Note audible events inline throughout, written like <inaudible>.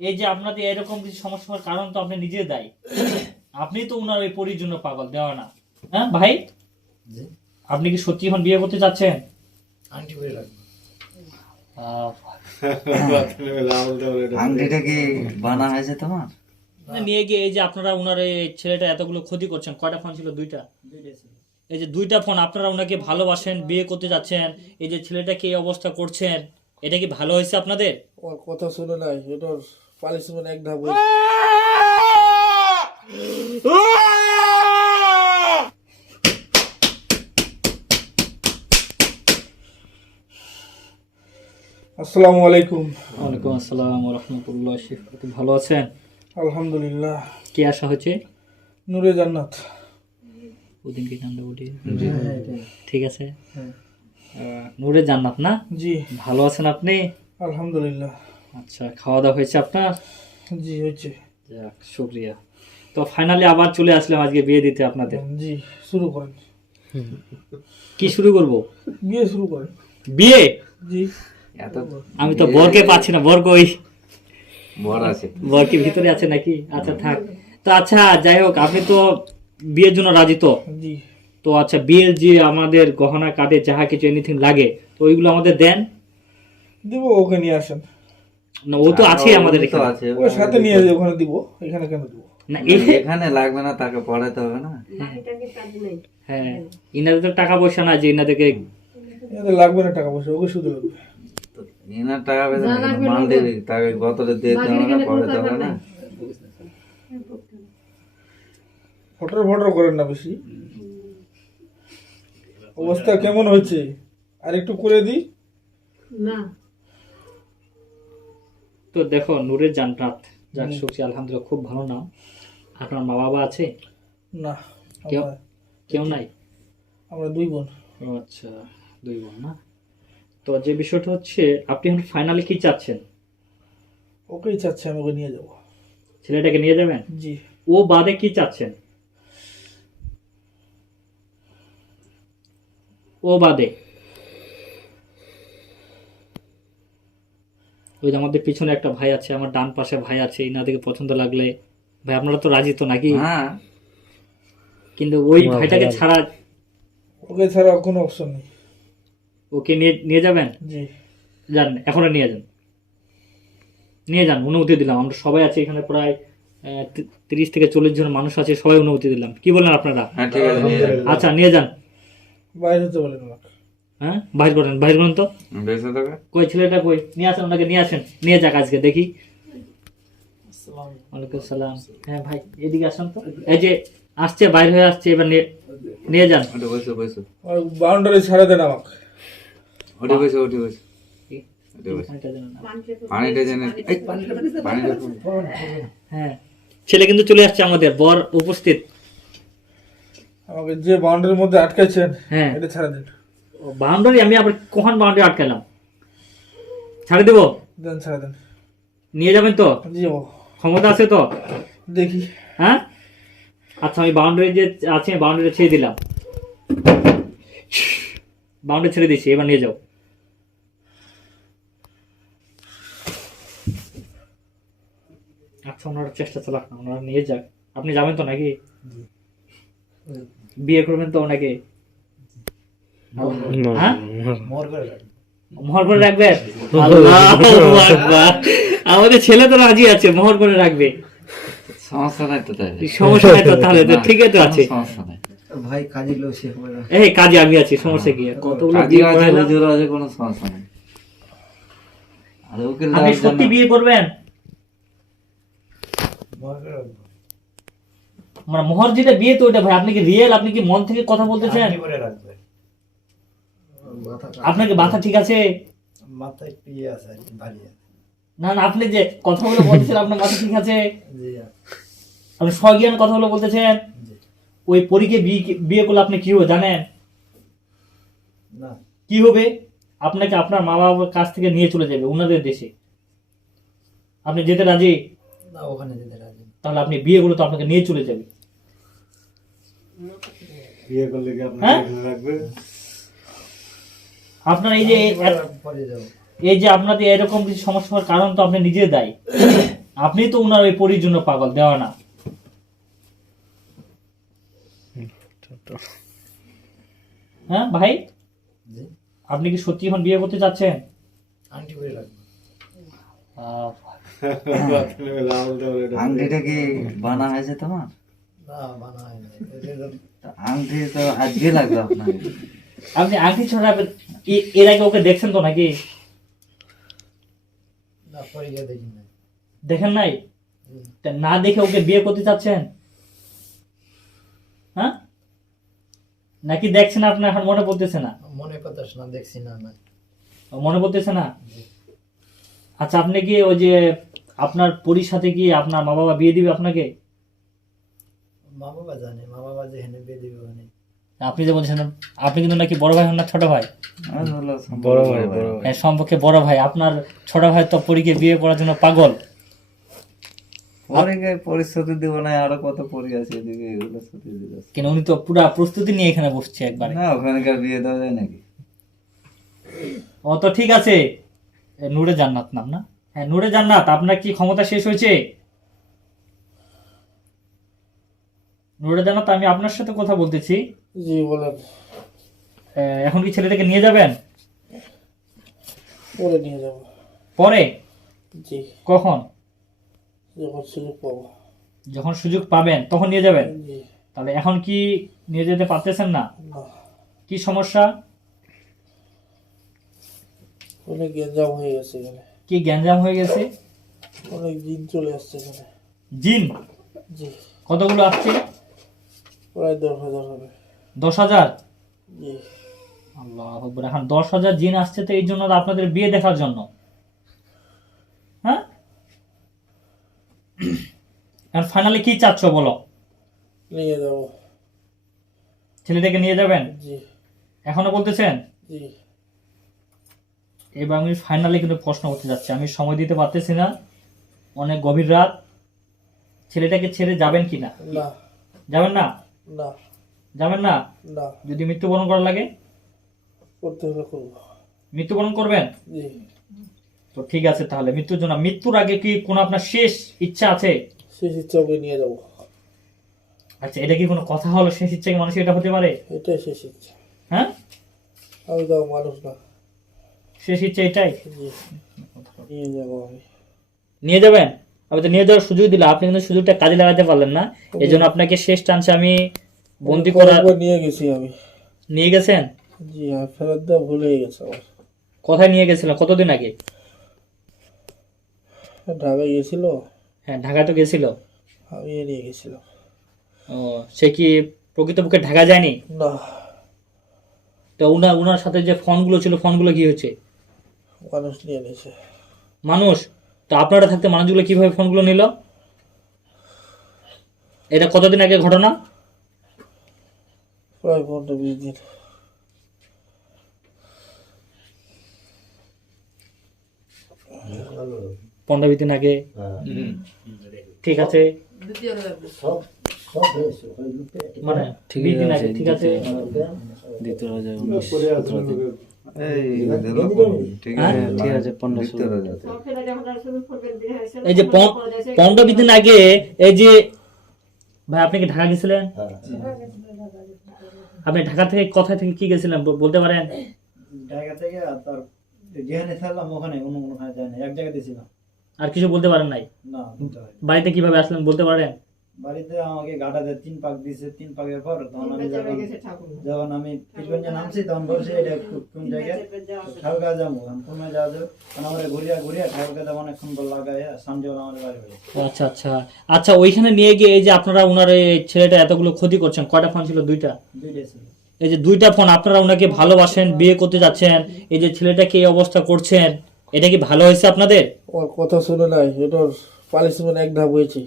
এই যে আপনাদের এরকম কিছু সমস্যা হওয়ার কারণ তো আপনি নিজে দায়ী। আপনি তো উনার ওই পরির জন্য পাগল দেওয়া না। হ্যাঁ ভাই? আপনি কি সত্যি এখন বিয়ে করতে চাচ্ছেন? আংটি করে রাখব। আহ, কি বানা হয়েছে তোমার? নিয়ে গিয়ে এই যে আপনারা উনার এই ছেলেটা এতগুলো ক্ষতি করছেন কয়টা ফোন ছিল? দুইটা? এই যে দুইটা ফোন আপনারা উনাকে ভালোবাসেন বিয়ে করতে যাচ্ছেন এই যে ছেলেটাকে এই অবস্থা করছেন এটা কি ভালো হয়েছে আপনাদের? কথা শুনে নাই এটার পালিশ মানে এক ধাপ আসসালামু আলাইকুম। ওয়ালাইকুম আসসালাম রহমতুল্লাহ ভালো আছেন? আলহামদুলিল্লাহ। কে আসা হয়েছে? নূরে জান্নাত। ওদিনকে জানতে বলি ঠিক আছে। আহ, নূরে জান্নাত না? জি। ভালো আছেন আপনি? আলহামদুলিল্লাহ। আচ্ছা খাওয়া দাওয়া হয়েছে আপনার? জি হয়েছে। যাক শুক্রিয়া। তো ফাইনালি আবার চলে আসলাম আজকে বিয়ে দিতে আপনাদের। জি শুরু করেন। কি শুরু করব? বিয়ে শুরু করেন। বিয়ে? জি। এত আমি তো বরকে পাচ্ছি না বর কই? বড় আছে। বর কি ভিতরে আছে নাকি? আচ্ছা থাক। তো আচ্ছা যাই হোক আপনি তো বিয়ের জন্য রাজি তো? জি। তো আচ্ছা বিয়ের যে আমাদের গহনা কাটে যাহা কিছু এনিথিং লাগে তো ওইগুলো আমাদের দেন। দিব ওকে নিয়ে আসেন। না ও তো আছে আমাদের এখানে। আছে ওর সাথে নিয়ে যাই ওখানে দিব এখানে কেন দিব? না এখানে লাগবে না তাকে পড়াতে হবে না। হ্যাঁ ইনাদের তো টাকা পয়সা না যে ইনাদেরকে এদের লাগবে না টাকা পয়সা ওকে শুধু লাগবে। তো এনার টাকা পেতে মাল দেবে তাকে গতরে দিতে হবে না পড়াতে হবে না। ফটর ফটর করেন না বেশি। অবস্থা কেমন হচ্ছে আর একটু করে দিই। তো দেখো নূরের জান্নাত যাক সুখী আলহামদুলিল্লাহ খুব ভালো নাম। আপনার মা বাবা আছে? না কেউ? কেউ নাই? আমরা দুই বোন। আচ্ছা দুই বোন না? তো যে বিষয়টা হচ্ছে আপনি এখন ফাইনালি কি চাচ্ছেন? ওকেই চাচ্ছে আমি ওকে নিয়ে যাব। ছেলেটাকে নিয়ে যাবেন? জি। ও বাদে কি চাচ্ছেন? ও বাদে। ওই যে আমাদের পিছনে একটা ভাই আছে আমার ডান পাশে ভাই আছে ইনাদেরকে পছন্দ লাগলে। ভাই আপনারা তো রাজি তো নাকি? হ্যাঁ। কিন্তু ওই ভাইটাকে ছাড়া ওকে ছাড়া কোনো অপশন নেই। ওকে নিয়ে নিয়ে যাবেন? জি। যান এখনও নিয়ে যান। নিয়ে যান অনুমতি দিলাম। আমরা সবাই আছি এখানে প্রায় আহ, তিরিশ থেকে চল্লিশ জন মানুষ আছে সবাই অনুমতি দিলাম। কি বলেন আপনারা? হ্যাঁ ঠিক আছে নিয়ে যাবে আচ্ছা নিয়ে যান। বাইরে হতে বলেন আমাকে। হ্যাঁ? বাইর করেন বাইর করেন তো। কই ছেলেটা কই? নিয়ে আসেন ওনাকে নিয়ে আসেন। নিয়ে যাক আজকে দেখি। ওয়ালাইকুম সালাম। হ্যাঁ ভাই এদিকে আসুন তো। এই যে আসছে বাইরে হয়ে আসছে এবার নিয়ে যান। বাউন্ডারি ছাড়া দেন আমাকে। ওটা বসো ওটা বসো। হ্যাঁ। ছেলে কিন্তু চলে আসছে আমাদের বর উপস্থিত। আমাকে যে বাউন্ডারির মধ্যে আটকাইছেন হ্যাঁ। এটা ছাড়া দেন। বাউন্ডারি আমি আবার কখন বাউন্ডারি আটকালাম? ছাড়ে দেবো? দেন ছাড়া দেন। নিয়ে যাবেন তো? ক্ষমতা আছে তো? দেখি। হ্যাঁ? আচ্ছা আমি বাউন্ডারি যে আছে বাউন্ডারি ছেড়ে দিলাম। বাউন্ডারি ছেড়ে দিচ্ছি এবার নিয়ে যাও। আচ্ছা ওনারা চেষ্টা চালাক না ওনারা নিয়ে যাক। আপনি যাবেন তো নাকি? বিয়ে করবেন তো ওনাকে মোহর করে রাখবেন আমাদের ছেলে তো রাজি আছে মোহর করে রাখবে। সমস্যা নাই তো সমস্যা নাই তো তাহলে তো ঠিকই তো আছে। ভাই কাজে লোক সে এই কাজে আমি আছি সমস্যা কি? কতগুলো কাজে আছে হুজুর আছে কোনো সমস্যা নাই। আর ওকে আপনি সত্যি বিয়ে করবেন? মানে মোহর যেটা বিয়ে তো ওটা ভাই আপনি কি রিয়েল আপনি কি মন থেকে কথা বলতেছেন? মাথা আপনাকে মাথা ঠিক আছে? মাথায় পিয়ে আছে আর কি, ভারী আছে। না না আপনি যে কথাগুলো বলতেছেন আপনার মাথা ঠিক আছে? আপনি স্বজ্ঞান কথাগুলো বলতেছেন? ওই পরীকে বিয়ে বিয়ে করলে আপনি কি হবে জানেন? না। কি হবে? আপনাকে আপনার মা বাবার কাছ থেকে নিয়ে চলে যাবে ওনাদের দেশে। আপনি যেতে রাজি? না ওখানে যেতে রাজি তাহলে আপনি বিয়েগুলো তো আপনাকে নিয়ে চলে যাবে। হ্যাঁ? আপনার এই যে এই যে আপনাদের এরকম কিছু সমস্যা হওয়ার কারণ তো আপনি নিজে দায়ী। <coughs> আপনি তো ওনার ওই পরির জন্য পাগল দেওয়া না। হ্যাঁ ভাই? আপনি কি সত্যি এখন বিয়ে করতে চাচ্ছেন? আংটি করে রাখব। আংটিটা কি বানা হয়েছে তোমার? না বানা হয় তো- আংটি তো আজকে লাগবে আপনাকে। আপনি আংটি ছড়া এর আগে ওকে দেখছেন তো নাকি? না না দেখেন নাই? না দেখে ওকে বিয়ে করতে চাচ্ছেন? হ্যাঁ? নাকি দেখছেন আপনার এখন মনে পড়তেছে না? মনে কথা শোনা দেখছি না না। মনে পড়তেছে না? আচ্ছা আপনি কি ওই যে আপনার পরির সাথে কি আপনার মা বাবা বিয়ে দিবে আপনাকে? মা বাবা জানে মা বাবা যেখানে বিয়ে দিবে ওখানে। আপনি যে বলছেন আপনি কিন্তু নাকি বড় ভাই হন না ছোট ভাই? বড় ভাই হ্যাঁ, সম্পর্কে বড় ভাই। আপনার ছোট ভাই তো পরীকে বিয়ে করার জন্য পাগল। পরীক্ষায় পরিস্থিতি দিব না আরও কত পরি আছে এদিকে এগুলো সাথে কেন উনি তো পুরা প্রস্তুতি নিয়ে এখানে বসছে একবারে। না ওখানকার বিয়ে দেওয়া যায় নাকি? ও তো ঠিক আছে। নূরে জান্নাত নাম না? হ্যাঁ নূরে জান্নাত আপনার কি ক্ষমতা শেষ হয়েছে? নূরে জান্নাত আমি আপনার সাথে কথা বলতেছি। জি বলেন। এখন কি ছেলেটাকে নিয়ে যাবেন? পরে নিয়ে যাব। পরে? জি। কখন? যখন সুযোগ পাবো। যখন সুযোগ পাবেন তখন নিয়ে যাবেন? জি। তাহলে এখন কি নিয়ে যেতে পারতেছেন না? কি সমস্যা? অনেক গেঞ্জাম হয়ে গেছে এখানে। কি গ্যাঞ্জাম হয়ে গেছে? অনেক দিন চলে আসছে এখানে। জিন? জি। কতগুলো আসছে? প্রায় দশ হাজার হবে। দশ হাজার? আল্লাহ এখন দশ হাজার জিন আসছে তো এই জন্য আপনাদের বিয়ে দেখার জন্য। হ্যাঁ? ফাইনালি কি চাচ্ছ বলো? নিয়ে যাব। ছেলেটাকে নিয়ে যাবেন? এখনও বলতেছেন? এবার আমি ফাইনালি কিন্তু প্রশ্ন করতে যাচ্ছি। আমি সময় দিতে পারতেছি না। অনেক গভীর রাত। ছেলেটাকে ছেড়ে যাবেন কি না? না। যাবেন না? না। যাবেন না? না। যদি মৃত্যুবরণ করা লাগে? করতে হলে করব। মৃত্যুবরণ করবেন? জি। তো ঠিক আছে তাহলে মৃত্যুর জন্য মৃত্যুর আগে কি কোনো আপনার শেষ ইচ্ছা আছে? শেষ ইচ্ছা ওকে নিয়ে যাব। আচ্ছা এটা কি কোনো কথা হলো শেষ ইচ্ছা কি মানুষের? এটা হতে পারে? এটাই শেষ ইচ্ছা। হ্যাঁ? আমি তো মানুষ না। শেষ ইচ্ছা এটাই? নিয়ে যাব নিয়ে যাবেন? আমি তো নিয়ে যাওয়ার সুযোগ দিলে আপনি কিন্তু সুযোগটা কাজে লাগাতে পারলেন না। এই জন্য আপনাকে শেষ টান্সে আমি বন্দি করার নিয়ে গেছি আমি। নিয়ে গেছেন? জি হ্যাঁ ফেরত দেওয়া ভুল গেছে আমার। কোথায় নিয়ে গেছিলেন কতদিন আগে? ঢাকায় গেছিল। হ্যাঁ ঢাকায় তো গেছিল। আমি নিয়ে গেছিলাম। ও সে কি প্রকৃতপক্ষে ঢাকা যায়নি? না। তো উনার উনার সাথে যে ফোনগুলো ছিল ফোনগুলো কি হয়েছে মানুষ নিয়ে নিয়েছে। মানুষ? তো আপনারা থাকতে মানুষগুলো কীভাবে ফোনগুলো নিল? এটা কতদিন আগে ঘটনা? প্রায় পনেরো বিশ দিন। পনেরো বিশ দিন আগে? ঠিক আছে। মানে বিশ দিন আগে ঠিক আছে? এই দিলো ঠিক আছে ঠিক আছে পনেরো এই যে পন- পনেরো বিশ দিন আগে এই যে ভাই আপনি কি ঢাকা গেছিলেন? আপনি ঢাকা থেকে কোথায় থেকে কি গেছিলেন? বলতে পারেন। ঢাকা থেকে আর তার যেখানে ছিলাম ওখানে অন্য কোনো যায় না এক জায়গাতে ছিলাম। আর কিছু বলতে পারেন নাই? না বাড়িতে কীভাবে আসলেন বলতে পারেন? বাড়িতে আমাকে গাটাতে তিন পাক দিছে তিন পাকের পর তখন আমি যখন যখন আমি পীরগঞ্জে নামছি তখন বলছি এটা কোন জায়গায়? ঠাকুরগা যাব। কোন যাওয়া যাবে? তখন আমার ঘুরিয়া ঘুরিয়া ঠাকুরগা যাব অনেকক্ষণ বল লাগাই সঞ্জয় আমার বাড়ি আচ্ছা আচ্ছা। আচ্ছা ওইখানে নিয়ে গিয়ে এই যে আপনারা ওনার এই ছেলেটা এতগুলো ক্ষতি করছেন কয়টা ফোন ছিল? দুইটা? দুইটাই ছিল। এই যে দুইটা ফোন আপনারা ওনাকে ভালোবাসেন বিয়ে করতে যাচ্ছেন এই যে ছেলেটাকে এই অবস্থা করছেন এটা কি ভালো হয়েছে আপনাদের? আমার কথা শুনে নাই এটার পালিশমেন্ট এক ধাপ হয়েছে।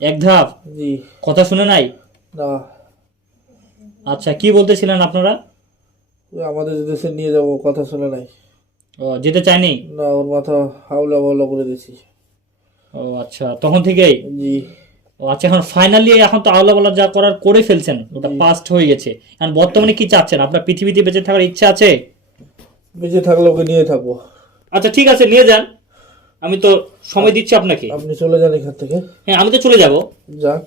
এক ধাপ? জি। কথা শুনে নাই? না। আচ্ছা কি বলতেছিলেন আপনারা? ওই আমাদের দেশে নিয়ে যাব কথা শুনে নাই। ও যেতে চাইনি না ওর মাথা হাওলা বাউলা করে দিয়েছি। ও আচ্ছা তখন থেকেই? জি। ও আচ্ছা এখন ফাইনালি এখন তো আল্লাহ বলা যা করার করে ফেলছেন ওটা পাস্ট হয়ে গেছে। এখন বর্তমানে কি চাচ্ছেন? আপনার পৃথিবীতে বেঁচে থাকার ইচ্ছা আছে? বেঁচে থাকলে ওকে নিয়ে থাকব। আচ্ছা ঠিক আছে নিয়ে যান। আমি তো সময় দিচ্ছি আপনাকে। আপনি চলে যান এখান থেকে। হ্যাঁ আমি তো চলে যাব। যান।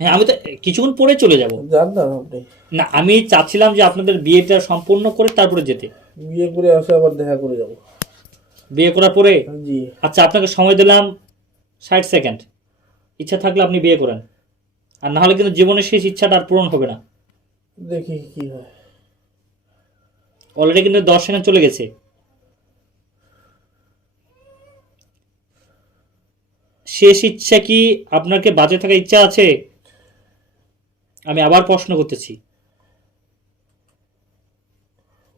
হ্যাঁ আমি তো কিছুক্ষণ পরে চলে যাব। যান না আপনি। না আমি চাচ্ছিলাম যে আপনাদের বিয়েটা সম্পূর্ণ করে তারপরে যেতে। বিয়ে করে আসে আবার দেখা করে যাব। বিয়ে করার পরে? জি। আচ্ছা আপনাকে সময় দিলাম ষাট সেকেন্ড। ইচ্ছা থাকলে আপনি বিয়ে করেন। আর না হলে কিন্তু জীবনের শেষ ইচ্ছাটা আর পূরণ হবে না। দেখি কি হয়। অলরেডি কিন্তু দশ সেকেন্ড চলে গেছে। শেষ ইচ্ছা কি আপনার কি বাজে থাকার ইচ্ছা আছে? আমি আবার প্রশ্ন করতেছি।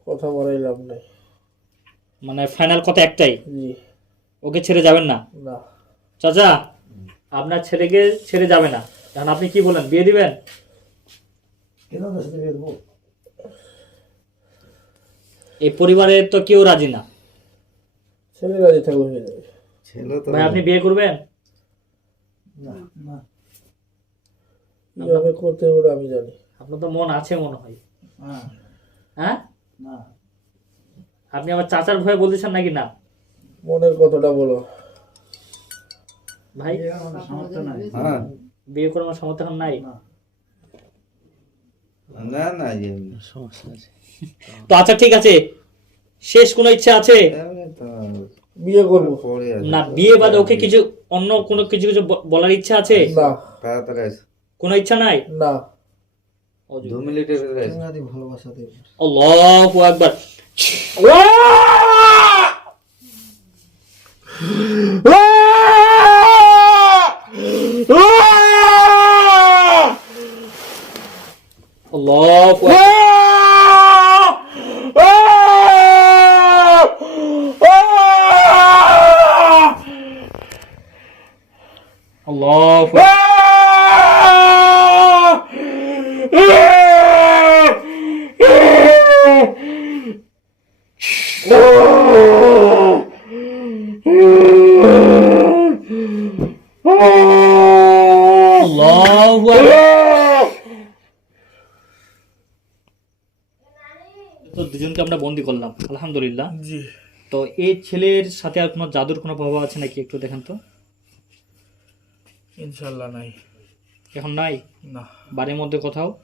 কথা বলাই লাভ নাই। মানে ফাইনাল কথা একটাই। ওকে ছেড়ে যাবেন না? না। চাচা আপনার ছেলেকে ছেড়ে যাবে না। এখন আপনি কি বলেন? বিয়ে দিবেন? এই পরিবারে তো কেউ রাজি না। ছেলে রাজি থাকলে হয়ে যাবে ভাই আপনি বিয়ে করবেন? না না। কীভাবে করতে হবে আমি জানি। আপনার তো মন আছে মনে হয়। হ্যাঁ, হ্যাঁ? না। আপনি আমার চাচার ভয়ে বলতেছেন নাকি না? মনের কথাটা বলো। ভাই? বিয়ে আমাদের সামর্থ্য হ্যাঁ। বিয়ে করার আমার সমর্থন নাই? না। না না ইয়ে তো আচ্ছা ঠিক আছে। শেষ কোনো ইচ্ছা আছে? তো বিয়ে করব। না বিয়ে বাদে ওকে কিছু অন্য কোনো কিছু কিছু বলার ইচ্ছা আছে? না। তাড়াতাড়ি আসো কোনো ইচ্ছা নাই? না। দু মিনিটের ভালোবাসা দেবে। আল্লাহু আকবার। আল্লাহু আকবার আল্লাহু আকবার আল্লাহু আকবার তো বন্দি করলাম আলহামদুলিল্লাহ। জি। তো এই ছেলের সাথে আর কোনো জাদুর কোনো প্রভাব আছে নাকি একটু দেখেন তো? ইনশাল্লাহ নাই। এখন নাই? না। বাড়ির মধ্যে কোথাও?